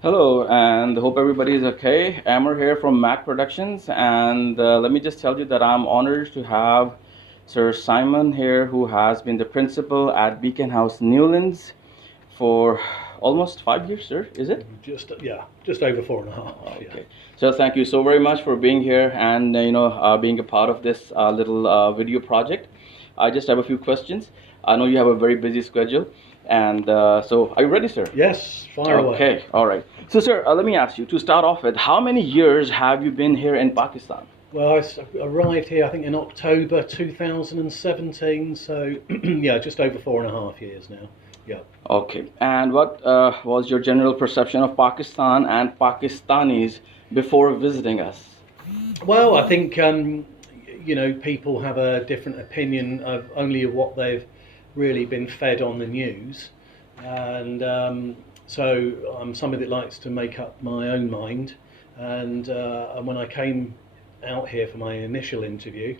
Hello, and hope everybody is okay. Amber here from Mac Productions, and let me just tell you that I'm honored to have Sir Simon here, who has been the principal at Beacon House Newlands for almost 5 years, sir. Is it? Just over 4.5. Yeah. Okay. So thank you so very much for being here and being a part of this little video project. I just have a few questions. I know you have a very busy schedule, and so are you ready, sir? Yes, fire away. Okay, all right. So, sir, let me ask you to start off with, how many years have you been here in Pakistan? Well, I arrived here I think in October 2017, so yeah, just over 4.5 years now. Yeah. Okay, and what was your general perception of Pakistan and Pakistanis before visiting us? Well, I think people have a different opinion of only of what they've really been fed on the news, and so I'm somebody that likes to make up my own mind. And when I came out here for my initial interview,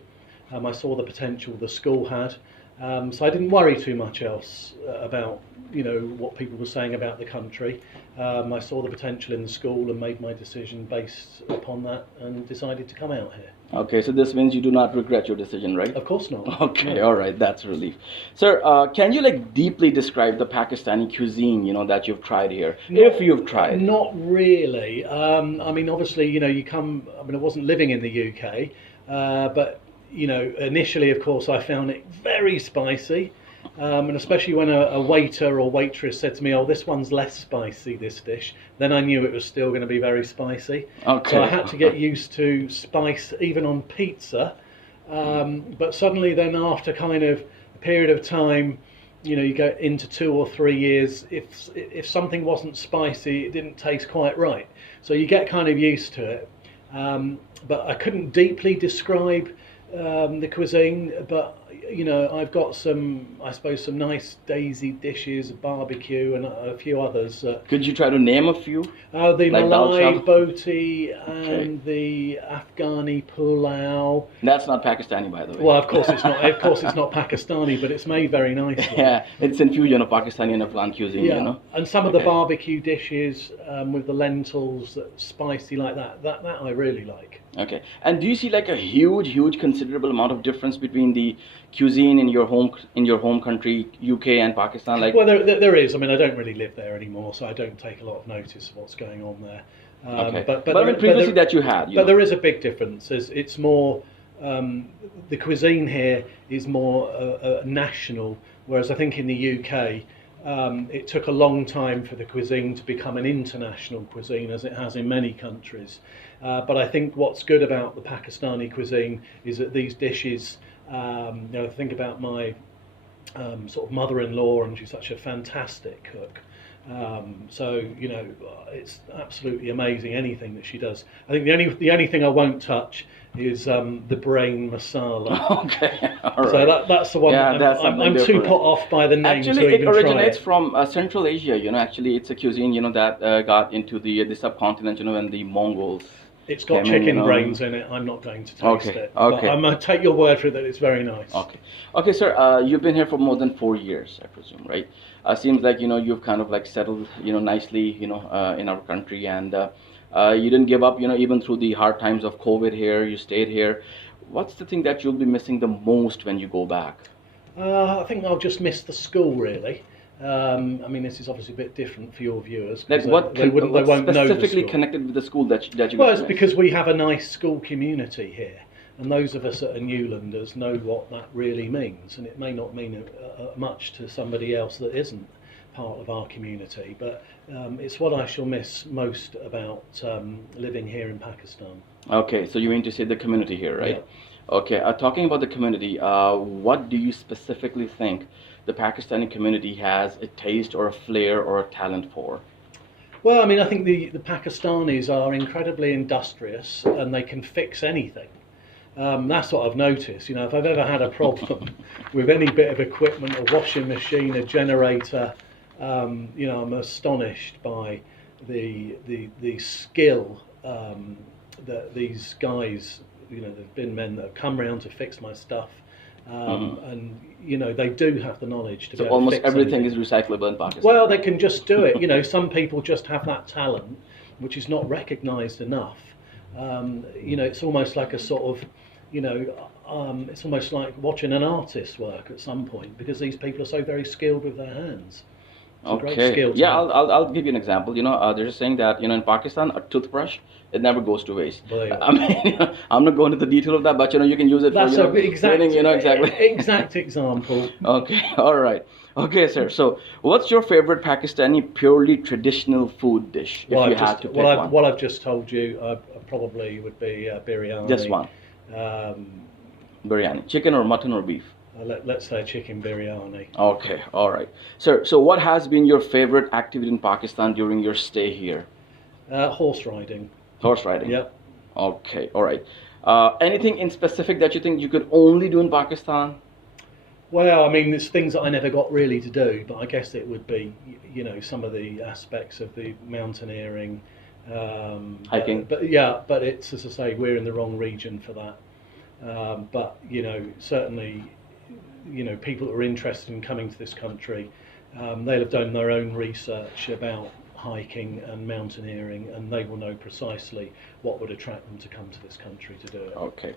I saw the potential the school had. So I didn't worry too much else about what people were saying about the country. I saw the potential in the school and made my decision based upon that and decided to come out here. Okay, so this means you do not regret your decision, right? Of course not. Okay, No. all right, that's a relief. Sir, can you like deeply describe the Pakistani cuisine, that you've tried here, if you've tried? Not really. I mean, obviously, you come. I mean, I wasn't living in the UK, but initially, of course, I found it very spicy, and especially when a waiter or waitress said to me, "Oh, this one's less spicy, this dish," then I knew it was still going to be very spicy. Okay. So I had to get used to spice even on pizza. But suddenly, then after kind of a period of time, you go into 2 or 3 years. If something wasn't spicy, it didn't taste quite right. So you get kind of used to it. But I couldn't deeply describe the cuisine, but I've got I suppose, some nice daisy dishes, barbecue, and a few others. Could you try to name a few? The Like dal Malai chawal? boti Okay. and the Afghani pulao. That's not Pakistani, by the way. Well, of course it's not. Of course it's not Pakistani, but it's made very nicely. Yeah, it's infusion of Pakistani and Afghan cuisine, Yeah, and some of the Okay. barbecue dishes with the lentils, spicy like that. That I really like. Okay. And do you see like a huge, considerable amount of difference between the cuisine in your home country, UK and Pakistan? Like, Well, there is. I mean, I don't really live there anymore, so I don't take a lot of notice of what's going on there. okay. But I mean, previously that you had, but there is a big difference. It's more the cuisine here is more national, whereas I think in the UK it took a long time for the cuisine to become an international cuisine, as it has in many countries. But I think what's good about the Pakistani cuisine is that these dishes. Think about my sort of mother-in-law, and she's such a fantastic cook. So it's absolutely amazing anything that she does. I think the only thing I won't touch is the brain masala. Okay, all right. So that's the one Yeah, that that's I'm something too different. put off by the name Actually, to it even try originates it. from Central Asia. Actually, it's a cuisine, that got into the subcontinent, when the Mongols It's got came in, chicken brains in it. I'm not going to taste Okay, it, but okay. I'm going to take your word for it that it's very nice. Okay. Okay, sir, you've been here for more than 4 years, I presume, right? Seems like, you've kind of like settled, nicely, in our country, and you didn't give up, even through the hard times of COVID here, you stayed here. What's the thing that you'll be missing the most when you go back? I think I'll just miss the school really. I mean, this is obviously a bit different for your viewers Like, because they what won't know the specifically school. connected with the school that you Well, got it's to miss? because we have a nice school community here, and those of us that are Newlanders know what that really means, and it may not mean much to somebody else that isn't part of our community, but it's what I shall miss most about living here in Pakistan. Okay, so you mean to say the community here, right? Yeah. Okay, talking about the community, what do you specifically think the Pakistani community has a taste or a flair or a talent for? Well, I mean, I think the Pakistanis are incredibly industrious and they can fix anything. That's what I've noticed. If I've ever had a problem with any bit of equipment, a washing machine, a generator, I'm astonished by the skill that these guys, there've been men that have come round to fix my stuff, and they do have the knowledge to be So able to almost fix everything anything. is recyclable in Pakistan. Well, they can just do it. Some people just have that talent, which is not recognised enough. It's almost like a sort of, it's almost like watching an artist work at some point, because these people are so very skilled with their hands. It's a great Okay. skill to Yeah, have. I'll give you an example. They're just saying that in Pakistan a toothbrush, it never goes to waste. Believe it. I mean, I'm not going into the detail of that, but you can use it That's for a exact, training. Exactly. exact example. Okay. All right. Okay, sir. So, what's your favorite Pakistani purely traditional food dish, if you had to pick one? What I've just told you, I probably would be biryani. Just one. Um, Biryani, chicken or mutton or beef? let's say chicken biryani. Okay. All right, sir. So, what has been your favorite activity in Pakistan during your stay here? Horse riding. Horse riding. Yep. Okay. All right. Anything in specific that you think you could only do in Pakistan? Well, I mean, there's things that I never got really to do, but I guess it would be, some of the aspects of the mountaineering, Hiking. But it's, as I say, we're in the wrong region for that. But certainly, people that are interested in coming to this country, they'll have done their own research about hiking and mountaineering, and they will know precisely what would attract them to come to this country to do it. Okay.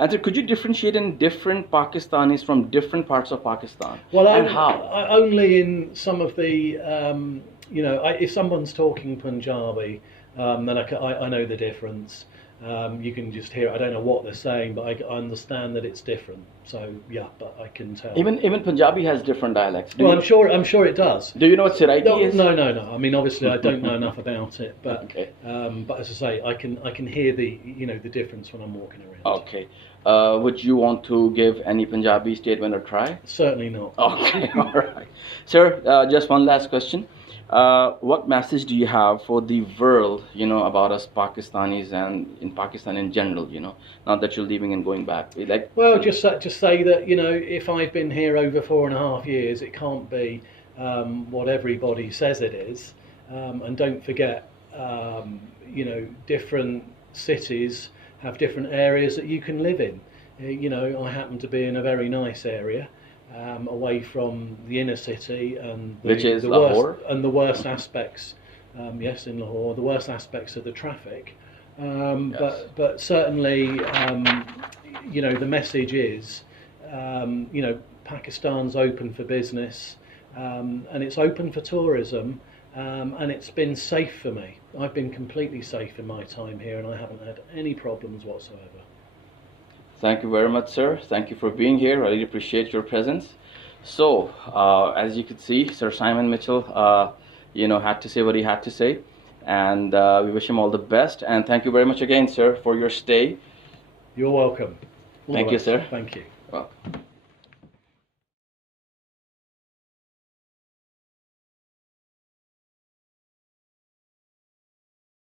And so could you differentiate in different Pakistanis from different parts of Pakistan? Well, and how? Only in some of the, if someone's talking Punjabi, then I know the difference. You can just hear it. I don't know what they're saying, but I understand that it's different. So yeah, but I can tell. Even Punjabi has different dialects. I'm sure it does. Do you know what Siraiki No, is? no. I mean, obviously, I don't know enough about it, but Okay. but as I say, I can hear the the difference when I'm walking around. Okay. Would you want to give any Punjabi statement a try? Certainly not. Okay, all right. Sir, just one last question. What message do you have for the world, about us Pakistanis and in Pakistan in general, now that you're leaving and going back? Well, just say that, if I've been here over 4.5 years, it can't be what everybody says it is. And don't forget, different cities have different areas that you can live in. I happen to be in a very nice area. Away from the inner city and Which is the Lahore? worst, and the worst aspects. Yes, in Lahore, the worst aspects of the traffic. Yes. But certainly, the message is, Pakistan's open for business, and it's open for tourism, and it's been safe for me. I've been completely safe in my time here, and I haven't had any problems whatsoever. Thank you very much, sir. Thank you for being here. I really appreciate your presence. So, as you could see, Sir Simon Mitchell, had to say what he had to say, and we wish him all the best. And thank you very much again, sir, for your stay. You're welcome. All the Thank you, best. sir. Thank you. Well.